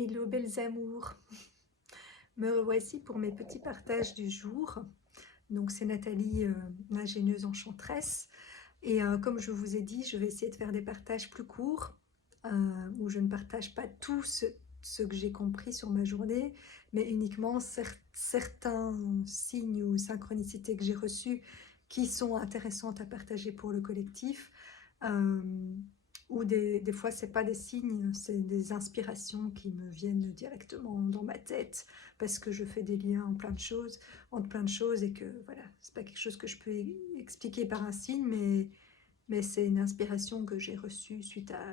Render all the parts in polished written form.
Hello belles amours, me revoici pour mes petits partages du jour. Donc c'est Nathalie, l'ingénieuse enchanteresse. Et comme je vous ai dit, je vais essayer de faire des partages plus courts, où je ne partage pas tout ce que j'ai compris sur ma journée, mais uniquement certains signes ou synchronicités que j'ai reçus qui sont intéressantes à partager pour le collectif. Euh, ou des fois, c'est pas des signes, c'est des inspirations qui me viennent directement dans ma tête parce que je fais des liens entre plein de choses et que voilà, c'est pas quelque chose que je peux expliquer par un signe, mais c'est une inspiration que j'ai reçue suite à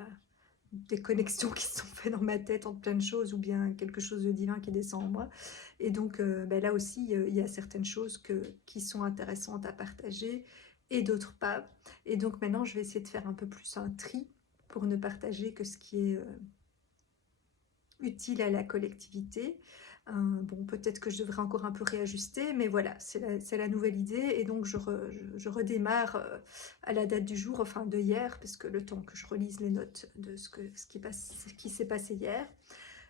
des connexions qui se sont faites dans ma tête entre plein de choses ou bien quelque chose de divin qui descend en moi. Et donc ben là aussi, il y a certaines choses qui sont intéressantes à partager et d'autres pas. Et donc maintenant, je vais essayer de faire un peu plus un tri pour ne partager que ce qui est utile à la collectivité. Bon, peut-être que je devrais encore un peu réajuster, mais voilà, c'est la nouvelle idée. Et donc, je redémarre à la date du jour, enfin de hier, parce que le temps que je relise les notes de ce qui s'est passé hier.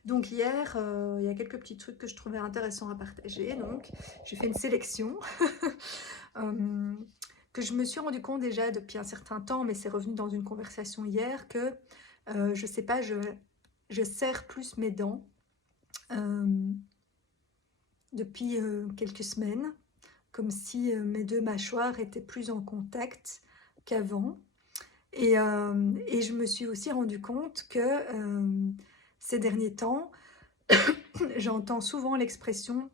Donc hier, il y a quelques petits trucs que je trouvais intéressants à partager. Donc, j'ai fait une sélection que je me suis rendu compte déjà depuis un certain temps, mais c'est revenu dans une conversation hier, que je sais pas, je serre plus mes dents depuis quelques semaines, comme si mes deux mâchoires étaient plus en contact qu'avant. Et je me suis aussi rendu compte que ces derniers temps, j'entends souvent l'expression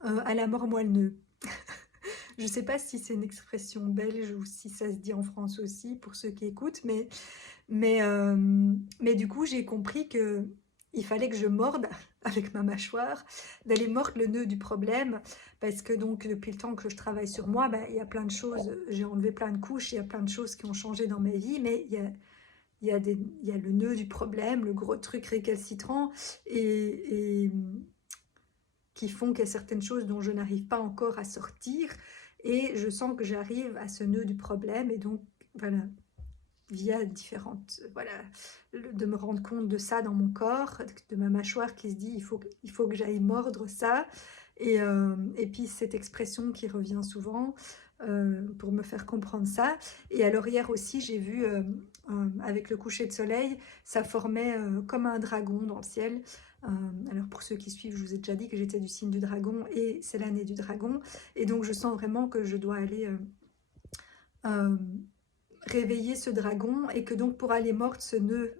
à la mort moi le nœud. Je ne sais pas si c'est une expression belge ou si ça se dit en France aussi, pour ceux qui écoutent, mais du coup, j'ai compris que il fallait que je morde avec ma mâchoire, d'aller mordre le nœud du problème, parce que donc depuis le temps que je travaille sur moi, ben, il y a plein de choses, j'ai enlevé plein de couches, il y a plein de choses qui ont changé dans ma vie, mais il y a le nœud du problème, le gros truc récalcitrant, et qui font qu'il y a certaines choses dont je n'arrive pas encore à sortir, et je sens que j'arrive à ce nœud du problème, et donc voilà, via différentes, voilà, de me rendre compte de ça dans mon corps, de ma mâchoire qui se dit il faut que j'aille mordre ça, et puis cette expression qui revient souvent pour me faire comprendre ça. Et alors hier aussi j'ai vu avec le coucher de soleil, ça formait comme un dragon dans le ciel. Alors pour ceux qui suivent, je vous ai déjà dit que j'étais du signe du dragon et c'est l'année du dragon, et donc je sens vraiment que je dois aller euh, réveiller ce dragon, et que donc pour aller mordre ce nœud,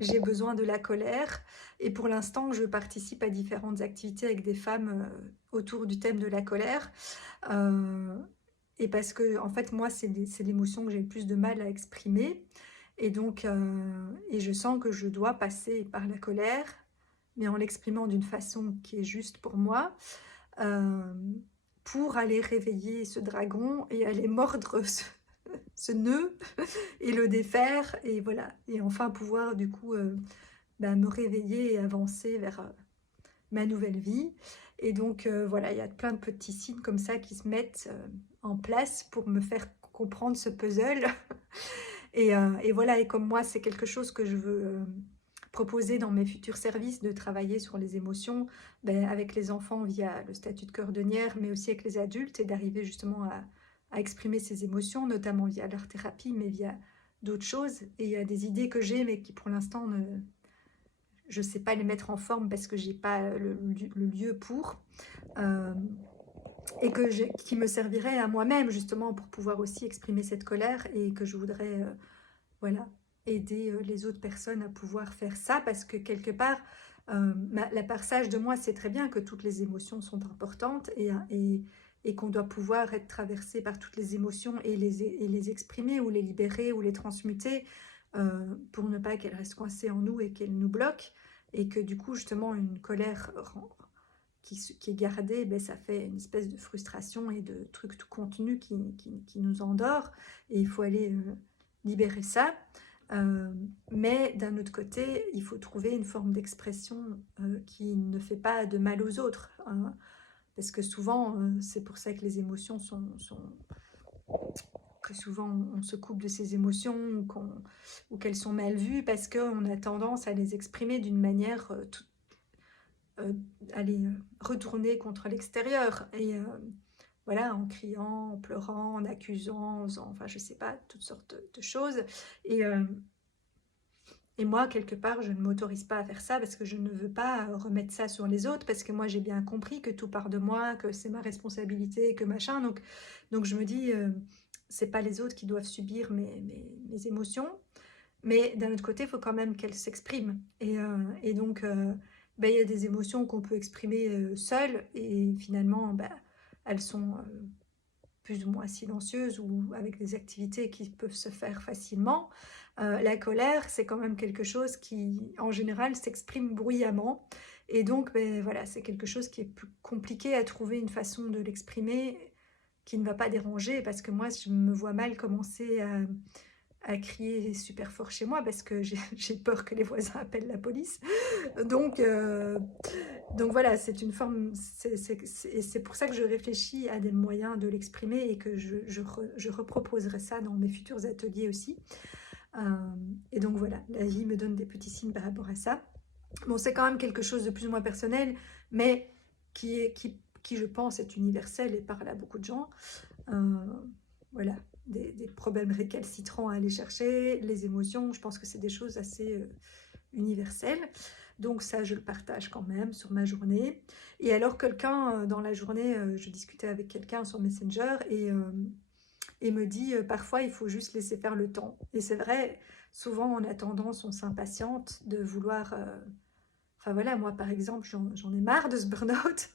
j'ai besoin de la colère. Et pour l'instant, je participe à différentes activités avec des femmes autour du thème de la colère. Euh, et parce que, en fait, moi, c'est l'émotion que j'ai le plus de mal à exprimer. Et donc, et je sens que je dois passer par la colère, mais en l'exprimant d'une façon qui est juste pour moi, euh, pour aller réveiller ce dragon et aller mordre ce nœud et le défaire, et voilà, et enfin pouvoir du coup me réveiller et avancer vers ma nouvelle vie. Et donc voilà, il y a plein de petits signes comme ça qui se mettent en place pour me faire comprendre ce puzzle. Et voilà, et comme moi c'est quelque chose que je veux proposer dans mes futurs services, de travailler sur les émotions, avec les enfants via le statut de cordonnière, mais aussi avec les adultes, et d'arriver justement à exprimer ces émotions, notamment via leur thérapie, mais via d'autres choses. Et il y a des idées que j'ai, mais qui pour l'instant, je ne sais pas les mettre en forme parce que je n'ai pas le lieu pour. Euh, et qui me servirait à moi-même justement pour pouvoir aussi exprimer cette colère, et que je voudrais voilà, aider les autres personnes à pouvoir faire ça, parce que quelque part, la part sage de moi, c'est très bien que toutes les émotions sont importantes, et qu'on doit pouvoir être traversé par toutes les émotions et les exprimer ou les libérer ou les transmuter pour ne pas qu'elles restent coincées en nous et qu'elles nous bloquent, et que du coup justement une colère qui est gardée, ben, ça fait une espèce de frustration et de truc tout contenu qui nous endort, et il faut aller libérer ça. Euh, mais d'un autre côté, il faut trouver une forme d'expression qui ne fait pas de mal aux autres, hein, parce que souvent, c'est pour ça que les émotions sont que souvent on se coupe de ses émotions ou qu'elles sont mal vues parce qu'on a tendance à les exprimer d'une manière euh, retournée contre l'extérieur. Et voilà, en criant, en pleurant, en accusant, en faisant, enfin je sais pas, toutes sortes de choses. Et, euh, et moi, quelque part, je ne m'autorise pas à faire ça parce que je ne veux pas remettre ça sur les autres, parce que moi, j'ai bien compris que tout part de moi, que c'est ma responsabilité, que machin. Donc je me dis, c'est pas les autres qui doivent subir mes émotions, mais d'un autre côté, il faut quand même qu'elles s'expriment. Et donc, ben, il y a des émotions qu'on peut exprimer seules, et finalement, ben, elles sont plus ou moins silencieuses ou avec des activités qui peuvent se faire facilement. La colère, c'est quand même quelque chose qui, en général, s'exprime bruyamment. Et donc, ben, voilà, c'est quelque chose qui est plus compliqué à trouver une façon de l'exprimer qui ne va pas déranger, parce que moi, je me vois mal commencer à crier super fort chez moi parce que j'ai peur que les voisins appellent la police. Donc, euh, donc voilà, c'est une forme, c'est pour ça que je réfléchis à des moyens de l'exprimer et que je reproposerai ça dans mes futurs ateliers aussi. Euh, et donc voilà, la vie me donne des petits signes par rapport à ça. Bon, c'est quand même quelque chose de plus ou moins personnel, mais qui je pense, est universel et parle à beaucoup de gens. Euh, voilà, des problèmes récalcitrants à aller chercher, les émotions, je pense que c'est des choses assez universelles. Donc ça, je le partage quand même sur ma journée. Et alors, quelqu'un, dans la journée, je discutais avec quelqu'un sur Messenger et me dit, parfois, il faut juste laisser faire le temps. Et c'est vrai, souvent, on a tendance, on s'impatiente de vouloir... Enfin voilà, moi par exemple, j'en ai marre de ce burn-out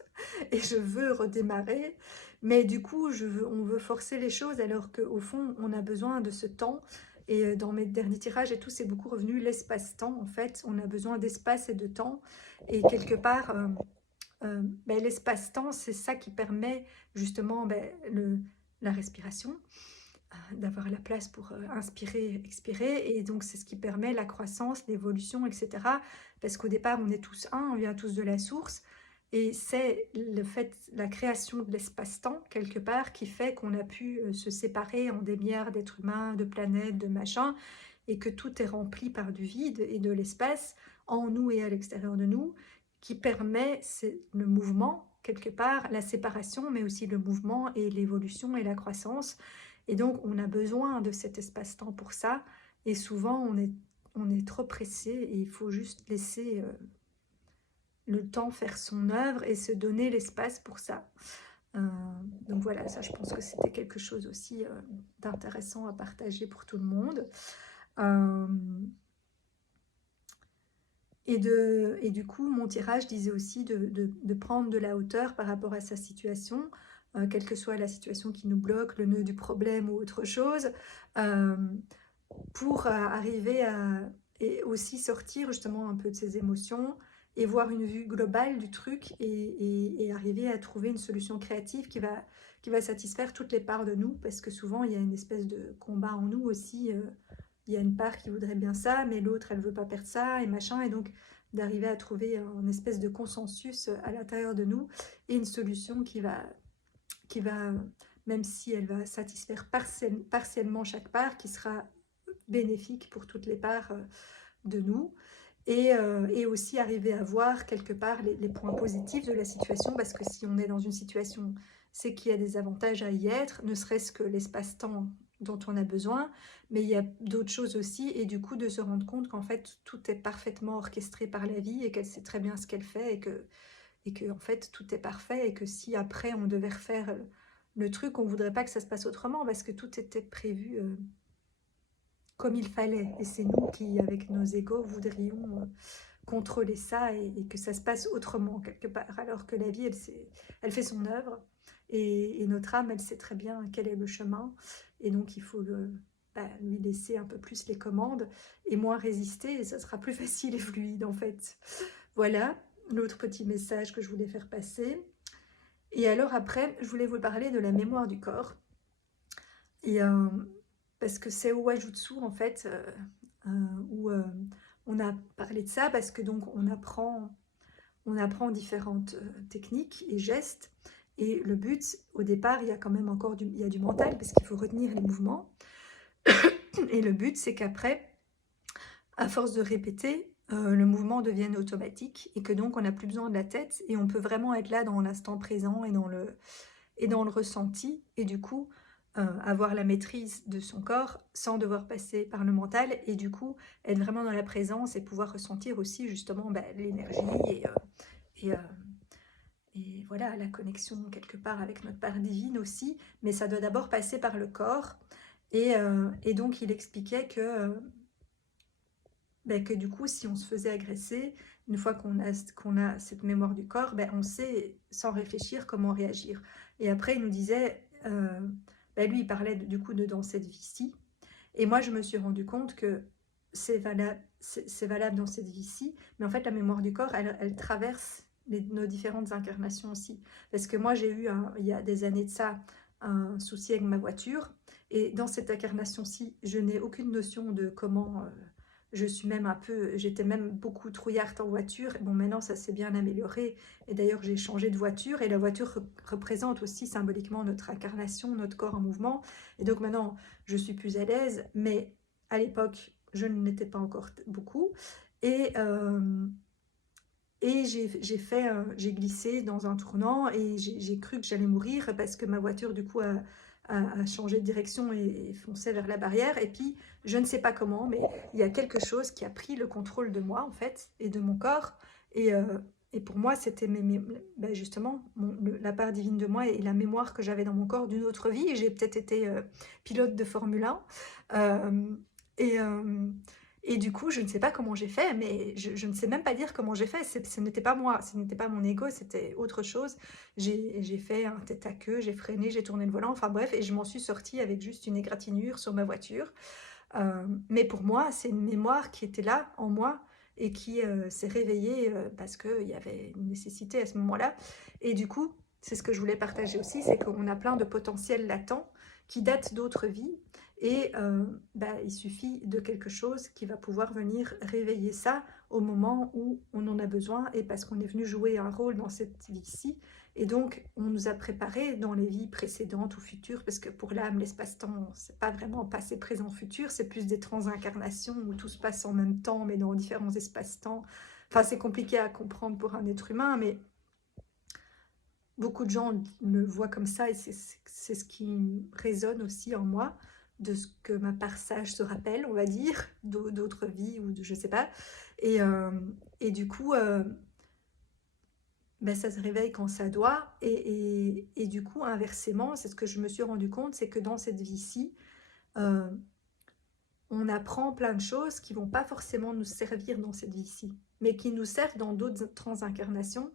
et je veux redémarrer. Mais du coup, on veut forcer les choses alors qu'au fond, on a besoin de ce temps. Et dans mes derniers tirages et tout, c'est beaucoup revenu l'espace-temps. En fait, on a besoin d'espace et de temps. Et quelque part, ben, l'espace-temps, c'est ça qui permet justement ben, la respiration, d'avoir la place pour inspirer, expirer. Et donc, c'est ce qui permet la croissance, l'évolution, etc. Parce qu'au départ, on est tous un, on vient tous de la source. Et c'est le fait, la création de l'espace-temps, quelque part, qui fait qu'on a pu se séparer en des milliards d'êtres humains, de planètes, de machins, et que tout est rempli par du vide et de l'espace en nous et à l'extérieur de nous, qui permet le mouvement, quelque part, la séparation, mais aussi le mouvement et l'évolution et la croissance. Et donc, on a besoin de cet espace-temps pour ça. Et souvent, on est trop pressé et il faut juste laisser le temps faire son œuvre et se donner l'espace pour ça. Euh, donc voilà, ça, je pense que c'était quelque chose aussi d'intéressant à partager pour tout le monde. Euh, et du coup, mon tirage disait aussi de prendre de la hauteur par rapport à sa situation, quelle que soit la situation qui nous bloque, le nœud du problème ou autre chose, euh, pour arriver à et aussi sortir justement un peu de ses émotions et voir une vue globale du truc et arriver à trouver une solution créative qui va satisfaire toutes les parts de nous, parce que souvent il y a une espèce de combat en nous aussi. Il y a une part qui voudrait bien ça, mais l'autre elle veut pas perdre ça et machin, et donc d'arriver à trouver un espèce de consensus à l'intérieur de nous et une solution qui va, même si elle va satisfaire partiellement chaque part, qui sera bénéfique pour toutes les parts de nous. Et aussi arriver à voir quelque part les points positifs de la situation, parce que si on est dans une situation, c'est qu'il y a des avantages à y être, ne serait-ce que l'espace-temps dont on a besoin, mais il y a d'autres choses aussi, et du coup de se rendre compte qu'en fait tout est parfaitement orchestré par la vie et qu'elle sait très bien ce qu'elle fait et que en fait tout est parfait, et que si après on devait refaire le truc, on voudrait pas que ça se passe autrement parce que tout était prévu comme il fallait. Et c'est nous qui, avec nos égos, voudrions contrôler ça et que ça se passe autrement quelque part. Alors que la vie, elle fait son œuvre et notre âme, elle sait très bien quel est le chemin. Et donc, il faut lui laisser un peu plus les commandes et moins résister. Et ça sera plus facile et fluide, en fait. Voilà l'autre petit message que je voulais faire passer. Et alors après, je voulais vous parler de la mémoire du corps. Et parce que c'est au Wajutsu, en fait, où on a parlé de ça, parce que donc on apprend différentes techniques et gestes, Et le but, au départ, il y a quand même encore il y a du mental, parce qu'il faut retenir les mouvements. Et le but, c'est qu'après, à force de répéter, le mouvement devienne automatique et que donc on n'a plus besoin de la tête et on peut vraiment être là dans l'instant présent et dans le ressenti et du coup avoir la maîtrise de son corps sans devoir passer par le mental et du coup être vraiment dans la présence et pouvoir ressentir aussi justement l'énergie et, euh, et voilà la connexion quelque part avec notre part divine aussi, mais ça doit d'abord passer par le corps et donc il expliquait que du coup, si on se faisait agresser, une fois qu'on a cette mémoire du corps, on sait sans réfléchir comment réagir. Et après, il nous disait, lui, il parlait du coup de dans cette vie-ci. Et moi, je me suis rendu compte que c'est valable dans cette vie-ci, mais en fait, la mémoire du corps, elle traverse nos différentes incarnations aussi. Parce que moi, j'ai eu, il y a des années de ça, un souci avec ma voiture. Et dans cette incarnation-ci, je n'ai aucune notion de comment je suis même j'étais même beaucoup trouillarde en voiture. Bon, maintenant, ça s'est bien amélioré. Et d'ailleurs, j'ai changé de voiture. Et la voiture représente aussi symboliquement notre incarnation, notre corps en mouvement. Et donc maintenant, je suis plus à l'aise. Mais à l'époque, je ne l'étais pas encore beaucoup. Et, euh, et j'ai glissé dans un tournant et j'ai cru que j'allais mourir parce que ma voiture, du coup, a changé de direction et fonçait vers la barrière. Et puis, je ne sais pas comment, mais il y a quelque chose qui a pris le contrôle de moi, en fait, et de mon corps. Et, euh, et pour moi, c'était justement la part divine de moi et la mémoire que j'avais dans mon corps d'une autre vie. Et j'ai peut-être été pilote de Formule 1. Euh, et, euh, et du coup, je ne sais pas comment j'ai fait, mais je ne sais même pas dire comment j'ai fait. Ce n'était pas moi, ce n'était pas mon ego, c'était autre chose. J'ai fait un tête à queue, j'ai freiné, j'ai tourné le volant, enfin bref, et je m'en suis sortie avec juste une égratignure sur ma voiture. Mais pour moi, c'est une mémoire qui était là en moi et qui s'est réveillée parce qu'il y avait une nécessité à ce moment-là. Et du coup, c'est ce que je voulais partager aussi, c'est qu'on a plein de potentiels latents qui datent d'autres vies. Et il suffit de quelque chose qui va pouvoir venir réveiller ça au moment où on en a besoin et parce qu'on est venu jouer un rôle dans cette vie-ci. Et donc, on nous a préparé dans les vies précédentes ou futures, parce que pour l'âme, l'espace-temps, c'est pas vraiment passé, présent, futur, c'est plus des transincarnations où tout se passe en même temps, mais dans différents espaces-temps. Enfin, c'est compliqué à comprendre pour un être humain, mais beaucoup de gens le voient comme ça et c'est ce qui résonne aussi en moi de ce que ma part sage se rappelle, on va dire, d'autres vies ou de je sais pas. Et, euh, et du coup, ça se réveille quand ça doit. Et du coup, inversement, c'est ce que je me suis rendu compte, c'est que dans cette vie-ci, euh, on apprend plein de choses qui vont pas forcément nous servir dans cette vie-ci, mais qui nous servent dans d'autres transincarnations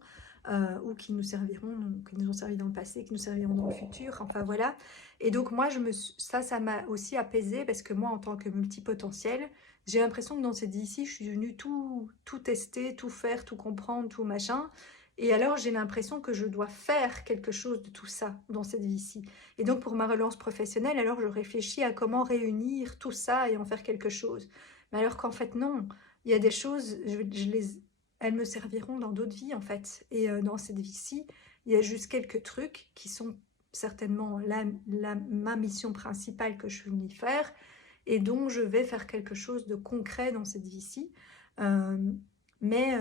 ou qui nous serviront, qui nous ont servi dans le passé, qui nous serviront dans le futur, enfin voilà. Et donc moi, ça m'a aussi apaisée parce que moi, en tant que multipotentiel, j'ai l'impression que dans cette vie-ci, je suis venue tout tester, tout faire, tout comprendre, tout machin. Et alors, j'ai l'impression que je dois faire quelque chose de tout ça dans cette vie-ci. Et donc, pour ma relance professionnelle, alors je réfléchis à comment réunir tout ça et en faire quelque chose. Mais alors qu'en fait, non. Il y a des choses, elles me serviront dans d'autres vies, en fait. Et dans cette vie-ci, il y a juste quelques trucs qui sont certainement ma mission principale que je suis venue faire et dont je vais faire quelque chose de concret dans cette vie-ci. Euh, mais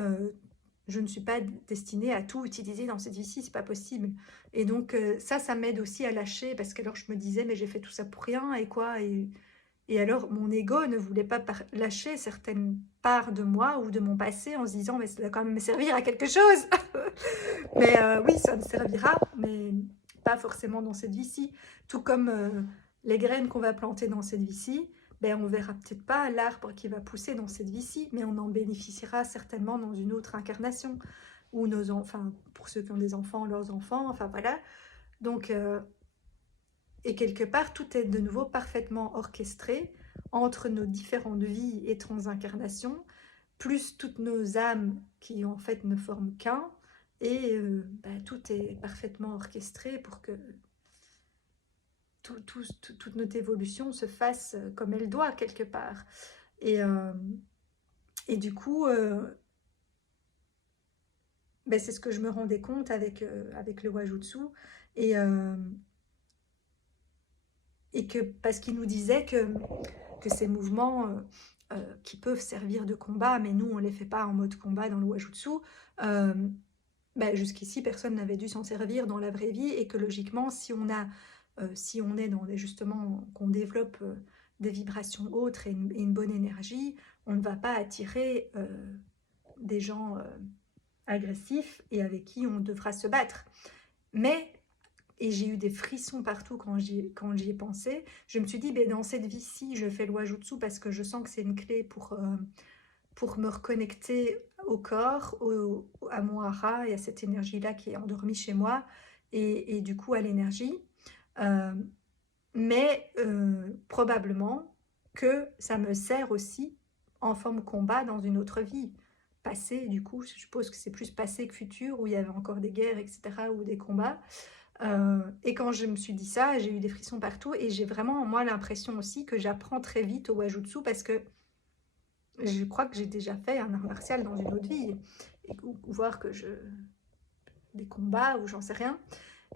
je ne suis pas destinée à tout utiliser dans cette vie-ci, c'est pas possible. Et donc ça m'aide aussi à lâcher parce qu'alors je me disais mais j'ai fait tout ça pour rien et quoi et alors mon ego ne voulait pas lâcher certaines parts de moi ou de mon passé en se disant mais ça doit quand même me servir à quelque chose. Mais oui, ça me servira, mais pas forcément dans cette vie-ci. Tout comme les graines qu'on va planter dans cette vie-ci, on verra peut-être pas l'arbre qui va pousser dans cette vie-ci, mais on en bénéficiera certainement dans une autre incarnation. Ou nos enfants, pour ceux qui ont des enfants, leurs enfants, enfin voilà. Donc, et quelque part, tout est de nouveau parfaitement orchestré entre nos différentes vies et transincarnations, plus toutes nos âmes qui en fait ne forment qu'un, et tout est parfaitement orchestré pour que toute notre évolution se fasse comme elle doit quelque part. Et, euh, et du coup, ben, c'est ce que je me rendais compte avec le Wajutsu. Et, euh, et que parce qu'il nous disait que ces mouvements qui peuvent servir de combat, mais nous on les fait pas en mode combat dans le Wajutsu, euh, ben, jusqu'ici personne n'avait dû s'en servir dans la vraie vie, et que logiquement si on est dans des, justement, qu'on développe des vibrations autres et une bonne énergie, on ne va pas attirer des gens agressifs et avec qui on devra se battre. Mais, et j'ai eu des frissons partout quand j'y ai pensé, je me suis dit, ben, dans cette vie-ci, je fais le Wajutsu parce que je sens que c'est une clé pour me reconnecter au corps, à mon hara et à cette énergie-là qui est endormie chez moi, et du coup à l'énergie. Euh, mais probablement que ça me sert aussi en forme combat dans une autre vie. Passé, du coup, je suppose que c'est plus passé que futur, où il y avait encore des guerres, etc., ou des combats. Et quand je me suis dit ça, j'ai eu des frissons partout, et j'ai vraiment, moi, l'impression aussi que j'apprends très vite au Wajutsu, parce que je crois que j'ai déjà fait un art martial dans une autre vie, ou voir que des combats, ou j'en sais rien.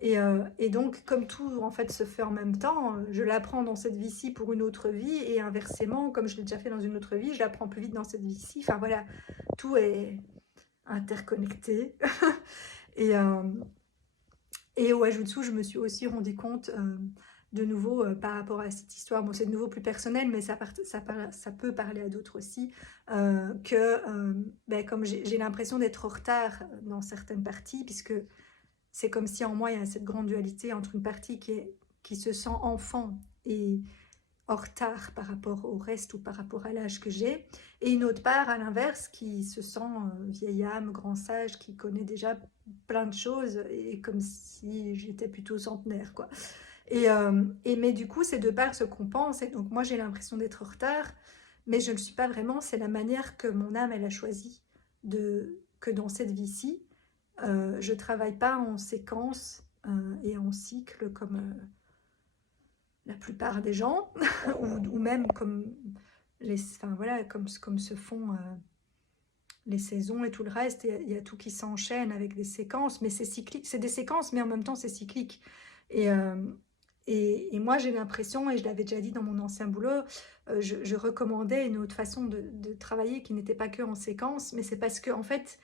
Et donc, comme tout en fait se fait en même temps, je l'apprends dans cette vie-ci pour une autre vie, et inversement, comme je l'ai déjà fait dans une autre vie, je l'apprends plus vite dans cette vie-ci. Enfin voilà, tout est interconnecté. et, euh, et au Ajutsu, je me suis aussi rendu compte, de nouveau, par rapport à cette histoire, bon c'est de nouveau plus personnel, mais ça peut parler à d'autres aussi, que ben, comme j'ai l'impression d'être en retard dans certaines parties, puisque c'est comme si en moi il y a cette grande dualité entre une partie qui se sent enfant et en retard par rapport au reste ou par rapport à l'âge que j'ai, et une autre part à l'inverse qui se sent vieille âme, grand sage, qui connaît déjà plein de choses, et comme si j'étais plutôt centenaire quoi. Mais du coup ces deux parts se compensent, et donc moi j'ai l'impression d'être en retard, mais je ne le suis pas vraiment. C'est la manière que mon âme elle a choisi que dans cette vie-ci je travaille pas en séquence et en cycle comme la plupart des gens, ou même comme enfin voilà, comme se font les saisons et tout le reste. Il y a tout qui s'enchaîne avec des séquences, mais c'est cyclique. C'est des séquences, mais en même temps c'est cyclique. Et, euh, et moi j'ai l'impression, et je l'avais déjà dit dans mon ancien boulot, je recommandais une autre façon de travailler qui n'était pas que en séquence, mais c'est parce que en fait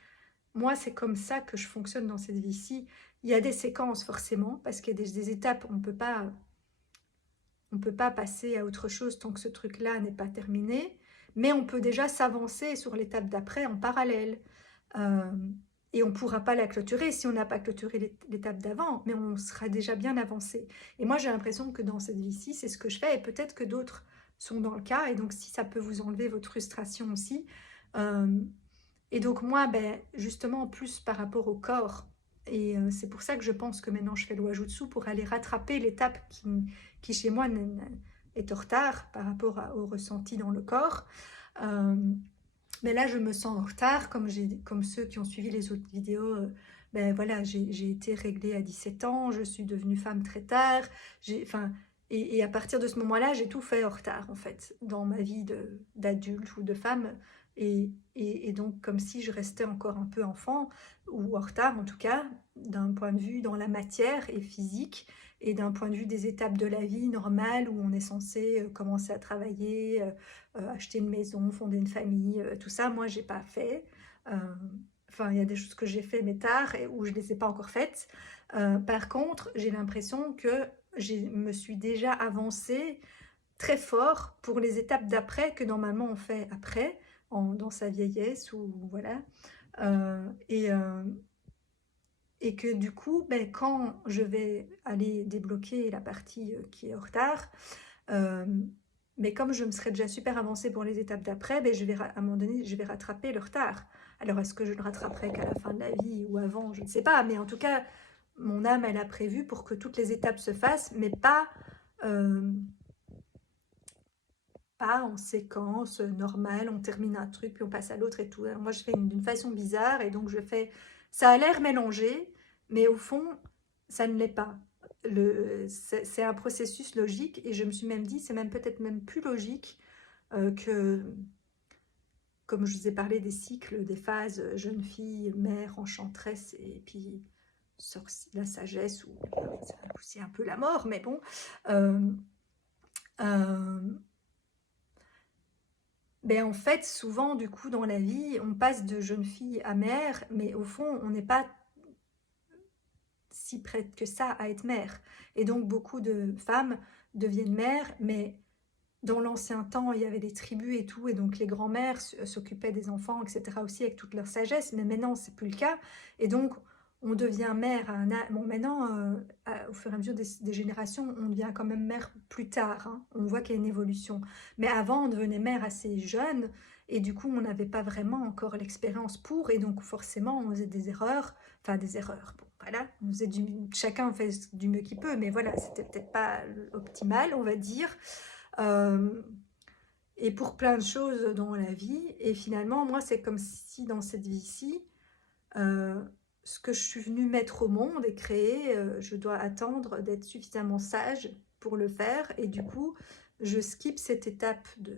moi, c'est comme ça que je fonctionne dans cette vie-ci. Il y a des séquences forcément, parce qu'il y a des étapes, on peut pas passer à autre chose tant que ce truc-là n'est pas terminé, mais on peut déjà s'avancer sur l'étape d'après en parallèle. Euh, et on ne pourra pas la clôturer si on n'a pas clôturé l'étape d'avant, mais on sera déjà bien avancé. Et moi, j'ai l'impression que dans cette vie-ci, c'est ce que je fais, et peut-être que d'autres sont dans le cas, et donc si ça peut vous enlever votre frustration aussi. Euh, et donc moi, ben, justement, plus par rapport au corps, et c'est pour ça que je pense que maintenant je fais le Wajutsu, pour aller rattraper l'étape qui chez moi est en retard par rapport au ressenti dans le corps. Euh, mais là, je me sens en retard, comme ceux qui ont suivi les autres vidéos. Ben voilà, j'ai été réglée à 17 ans, je suis devenue femme très tard. Enfin, et à partir de ce moment-là, j'ai tout fait en retard, en fait, dans ma vie d'adulte ou de femme. Et donc, comme si je restais encore un peu enfant, ou en retard en tout cas, d'un point de vue dans la matière et physique, et d'un point de vue des étapes de la vie normale, où on est censé commencer à travailler, acheter une maison, fonder une famille, tout ça, moi, j'ai pas fait. Euh, Enfin, il y a des choses que j'ai fait, mais tard, et où je les ai pas encore faites. Par contre, j'ai l'impression que je me suis déjà avancée très fort pour les étapes d'après, que normalement on fait après, dans sa vieillesse, ou voilà. Euh, et, euh, et que du coup, ben, quand je vais aller débloquer la partie qui est en retard, euh, mais comme je me serais déjà super avancée pour les étapes d'après, ben à un moment donné, je vais rattraper le retard. Alors, est-ce que je le rattraperai qu'à la fin de la vie ou avant? Je ne sais pas. Mais en tout cas, mon âme, elle a prévu pour que toutes les étapes se fassent, mais euh, pas en séquence normale. On termine un truc, puis on passe à l'autre et tout. Alors, moi, je fais d'une façon bizarre, et donc je fais... Ça a l'air mélangé, mais au fond, ça ne l'est pas. C'est un processus logique, et je me suis même dit, c'est même peut-être même plus logique que, comme je vous ai parlé des cycles, des phases, jeune fille, mère, enchanteresse, et puis la sagesse, ou c'est aussi un peu la mort, mais bon. Euh, euh, ben en fait, souvent, du coup, dans la vie, on passe de jeune fille à mère, mais au fond, on n'est pas si prête que ça à être mère. Et donc, beaucoup de femmes deviennent mères, mais dans l'ancien temps, il y avait des tribus et tout, et donc les grands-mères s'occupaient des enfants, etc. aussi, avec toute leur sagesse, mais maintenant, c'est plus le cas. Et donc, on devient mère à un âge... Bon, maintenant, au fur et à mesure des générations, on devient quand même mère plus tard, hein. On voit qu'il y a une évolution. Mais avant, on devenait mère assez jeune, et du coup, on n'avait pas vraiment encore l'expérience pour, et donc forcément, on faisait des erreurs, enfin des erreurs. Bon, voilà, on faisait chacun fait du mieux qu'il peut, mais voilà, c'était peut-être pas optimal, on va dire. Euh, et pour plein de choses dans la vie. Et finalement, moi, c'est comme si dans cette vie-ci, euh, ce que je suis venue mettre au monde et créer, je dois attendre d'être suffisamment sage pour le faire. Et du coup, je skip cette étape de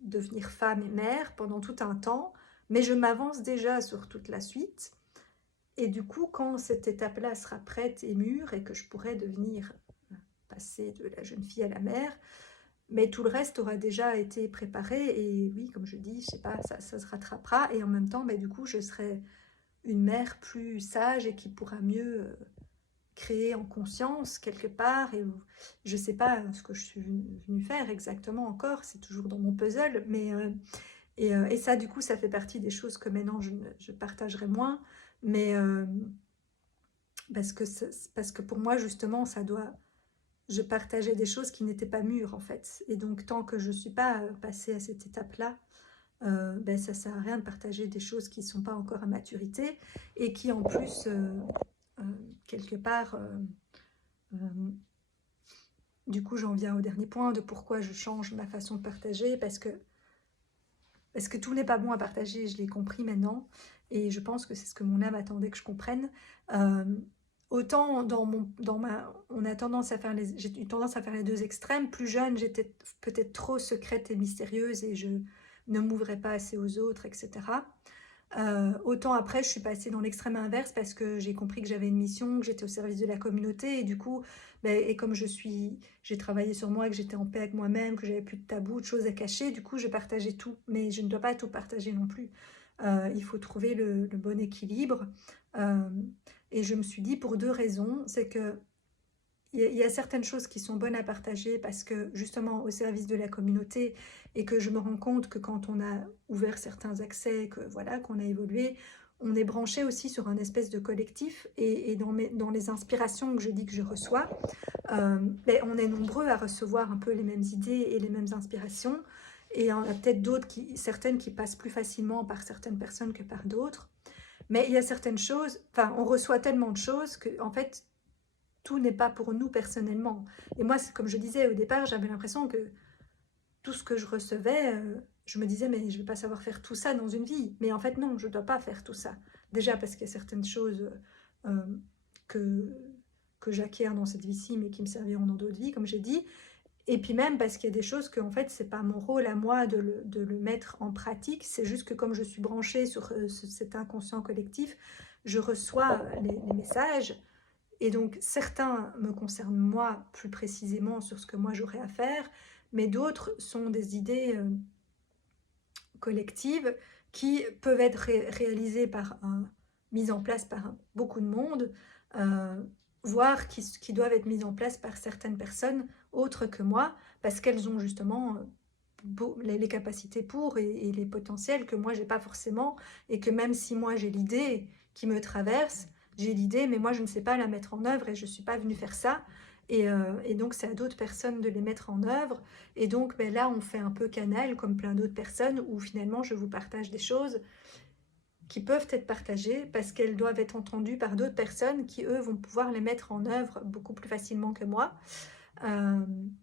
devenir femme et mère pendant tout un temps, mais je m'avance déjà sur toute la suite. Et du coup, quand cette étape-là sera prête et mûre et que je pourrai devenir, passer de la jeune fille à la mère, mais tout le reste aura déjà été préparé. Et oui, comme je dis, je sais pas, ça se rattrapera. Et en même temps, du coup, je serai une mère plus sage et qui pourra mieux créer en conscience quelque part. Et je sais pas ce que je suis venue faire exactement encore, c'est toujours dans mon puzzle, mais et ça, du coup, ça fait partie des choses que maintenant je partagerai moins, mais parce que pour moi, justement, ça doit... Je partageais des choses qui n'étaient pas mûres, en fait. Et donc, tant que je ne suis pas passée à cette étape-là, ça ne sert à rien de partager des choses qui ne sont pas encore à maturité et qui, en plus, euh, quelque part, du coup, j'en viens au dernier point de pourquoi je change ma façon de partager, parce que tout n'est pas bon à partager, je l'ai compris maintenant, et je pense que c'est ce que mon âme attendait que je comprenne. Euh, Autant on a tendance à faire j'ai eu tendance à faire les deux extrêmes. Plus jeune, j'étais peut-être trop secrète et mystérieuse et je ne m'ouvrais pas assez aux autres, etc. Autant après, je suis passée dans l'extrême inverse parce que j'ai compris que j'avais une mission, que j'étais au service de la communauté et du coup, et comme j'ai travaillé sur moi, que j'étais en paix avec moi-même, que j'avais plus de tabous, de choses à cacher, du coup, je partageais tout. Mais je ne dois pas tout partager non plus. Il faut trouver le bon équilibre. Euh, et je me suis dit pour deux raisons, c'est que il y a certaines choses qui sont bonnes à partager parce que justement au service de la communauté et que je me rends compte que quand on a ouvert certains accès, que voilà, qu'on a évolué, on est branché aussi sur un espèce de collectif et dans les inspirations que je dis que je reçois, on est nombreux à recevoir un peu les mêmes idées et les mêmes inspirations et il y en a peut-être d'autres, certaines qui passent plus facilement par certaines personnes que par d'autres. Mais il y a certaines choses, enfin, on reçoit tellement de choses que, en fait, tout n'est pas pour nous personnellement. Et moi, comme je disais au départ, j'avais l'impression que tout ce que je recevais, je me disais, mais je ne vais pas savoir faire tout ça dans une vie. Mais en fait, non, je ne dois pas faire tout ça. Déjà parce qu'il y a certaines choses euh, que, que j'acquiers dans cette vie-ci, mais qui me serviront dans d'autres vies, comme j'ai dit. Et puis même parce qu'il y a des choses que, en fait, c'est pas mon rôle à moi de le mettre en pratique. C'est juste que comme je suis branchée sur cet inconscient collectif, je reçois les messages. Et donc, certains me concernent moi plus précisément sur ce que moi j'aurais à faire, mais d'autres sont des idées collectives qui peuvent être réalisées mises en place par beaucoup de monde, euh, voire qui doivent être mises en place par certaines personnes autres que moi, parce qu'elles ont justement les capacités pour et les potentiels que moi j'ai pas forcément, et que même si moi j'ai l'idée qui me traverse, j'ai l'idée, mais moi je ne sais pas la mettre en œuvre et je suis pas venue faire ça. Et donc c'est à d'autres personnes de les mettre en œuvre. Et donc là on fait un peu canal comme plein d'autres personnes où finalement je vous partage des choses qui peuvent être partagées parce qu'elles doivent être entendues par d'autres personnes qui eux vont pouvoir les mettre en œuvre beaucoup plus facilement que moi.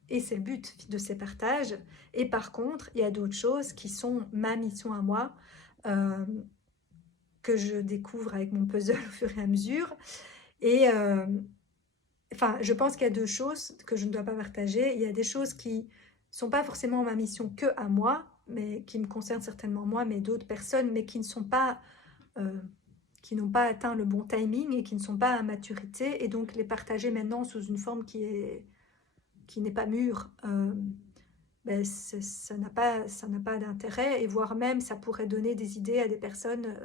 Et c'est le but de ces partages. Et par contre, il y a d'autres choses qui sont ma mission à moi, euh, que je découvre avec mon puzzle au fur et à mesure. Et enfin, je pense qu'il y a deux choses que je ne dois pas partager. Il y a des choses qui sont pas forcément ma mission que à moi, mais qui me concernent certainement moi, mais d'autres personnes, mais qui ne sont pas, qui n'ont pas atteint le bon timing et qui ne sont pas à maturité, et donc les partager maintenant sous une forme qui n'est pas mûre, ben ça n'a pas d'intérêt, et voire même ça pourrait donner des idées à des personnes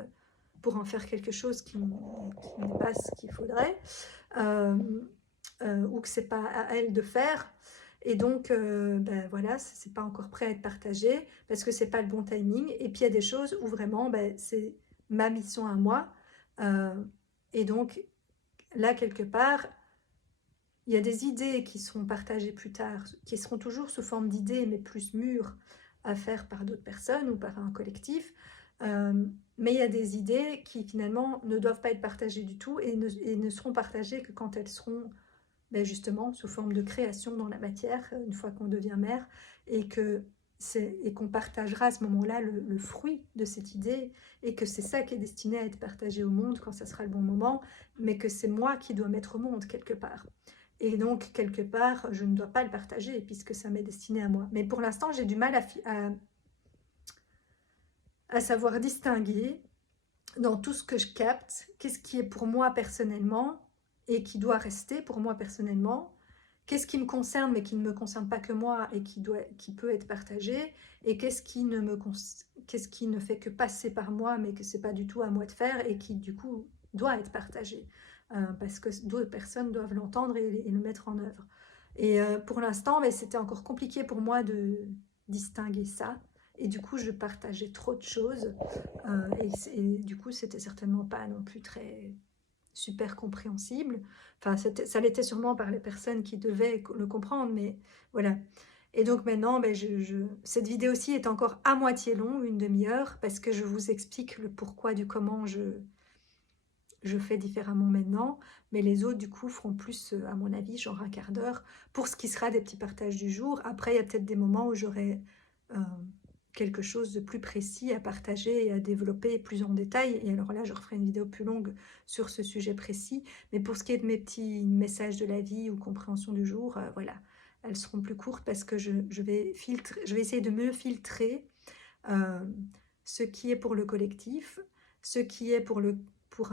pour en faire quelque chose qui n'est pas ce qu'il faudrait, ou que c'est pas à elle de faire. Et donc, ben voilà, c'est pas encore prêt à être partagé parce que c'est pas le bon timing. Et puis il y a des choses où vraiment, ben, c'est ma mission à moi. Euh, et donc, là, quelque part, il y a des idées qui seront partagées plus tard, qui seront toujours sous forme d'idées, mais plus mûres à faire par d'autres personnes ou par un collectif. Mais il y a des idées qui finalement ne doivent pas être partagées du tout et ne seront partagées que quand elles seront ben justement sous forme de création dans la matière, une fois qu'on devient mère, et qu'on partagera à ce moment-là le fruit de cette idée, et que c'est ça qui est destiné à être partagé au monde quand ça sera le bon moment, mais que c'est moi qui dois mettre au monde quelque part. Et donc, quelque part, je ne dois pas le partager puisque ça m'est destiné à moi. Mais pour l'instant, j'ai du mal à savoir distinguer dans tout ce que je capte, qu'est-ce qui est pour moi personnellement et qui doit rester pour moi personnellement, qu'est-ce qui me concerne mais qui ne me concerne pas que moi et qui peut être partagé, et qu'est-ce qui ne fait que passer par moi mais que c'est pas du tout à moi de faire et qui du coup doit être partagé, parce que d'autres personnes doivent l'entendre et le mettre en œuvre. Et pour l'instant, mais c'était encore compliqué pour moi de distinguer ça. Et du coup, je partageais trop de choses. Et du coup, c'était certainement pas non plus très super compréhensible. Enfin, ça l'était sûrement par les personnes qui devaient le comprendre, mais voilà. Et donc maintenant, ben, cette vidéo-ci est encore à moitié longue, une demi-heure, parce que je vous explique le pourquoi du comment je fais différemment maintenant, mais les autres du coup feront plus, à mon avis, genre un quart d'heure, pour ce qui sera des petits partages du jour. Après, il y a peut-être des moments où j'aurai quelque chose de plus précis à partager et à développer plus en détail, et alors là je referai une vidéo plus longue sur ce sujet précis. Mais pour ce qui est de mes petits messages de la vie ou compréhension du jour, voilà, elles seront plus courtes parce que je vais essayer de mieux filtrer euh, ce qui est pour le collectif, ce qui est pour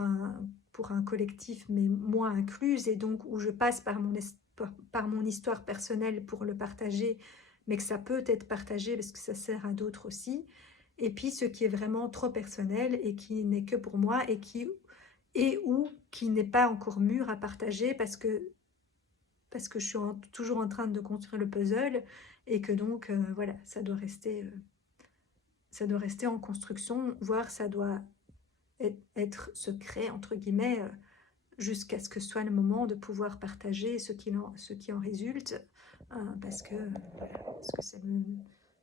un collectif mais moi incluse, et donc où je passe par mon histoire personnelle pour le partager, mais que ça peut être partagé parce que ça sert à d'autres aussi. Et puis ce qui est vraiment trop personnel et qui n'est que pour moi ou qui n'est pas encore mûr à partager parce que je suis toujours en train de construire le puzzle, et que donc voilà, ça doit rester en construction, voire ça doit être secret, entre guillemets, jusqu'à ce que soit le moment de pouvoir partager ce qui en résulte, voilà, parce que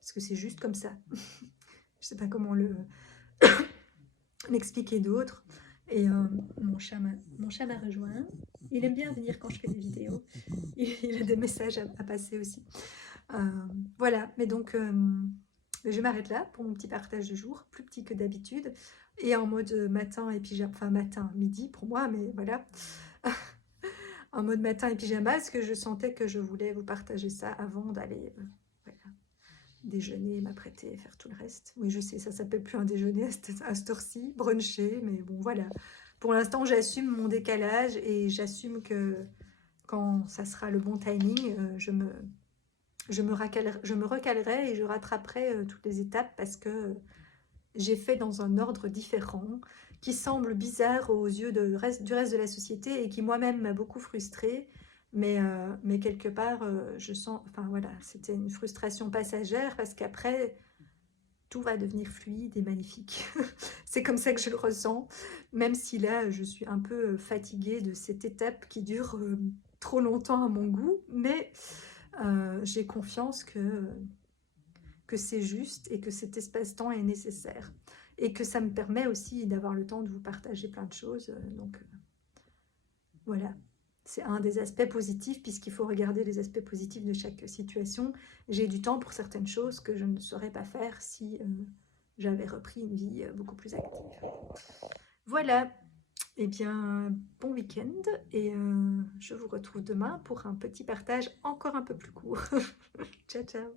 c'est juste comme ça. Je sais pas comment l'expliquer d'autre. Et mon chat m'a rejoint. Il aime bien venir quand je fais des vidéos. Il a des messages à passer aussi. Voilà, mais donc je m'arrête là pour mon petit partage du jour, plus petit que d'habitude, et en mode matin et pyjama, enfin matin, midi pour moi, mais voilà, en mode matin et pyjama, parce que je sentais que je voulais vous partager ça avant d'aller voilà, déjeuner, m'apprêter, faire tout le reste. Oui, je sais, ça s'appelle plus un déjeuner à cette heure-ci, bruncher, mais bon, voilà. Pour l'instant, j'assume mon décalage et j'assume que quand ça sera le bon timing, je me recalerai et je rattraperai toutes les étapes, parce que j'ai fait dans un ordre différent qui semble bizarre aux yeux du reste de la société et qui moi-même m'a beaucoup frustrée. Mais quelque part, je sens, enfin voilà, c'était une frustration passagère parce qu'après, tout va devenir fluide et magnifique. C'est comme ça que je le ressens, même si là, je suis un peu fatiguée de cette étape qui dure trop longtemps à mon goût, mais j'ai confiance que c'est juste et que cet espace-temps est nécessaire. Et que ça me permet aussi d'avoir le temps de vous partager plein de choses. Donc voilà, c'est un des aspects positifs, puisqu'il faut regarder les aspects positifs de chaque situation. J'ai du temps pour certaines choses que je ne saurais pas faire si j'avais repris une vie beaucoup plus active. Voilà, eh bien, bon week-end, et je vous retrouve demain pour un petit partage encore un peu plus court. Ciao, ciao.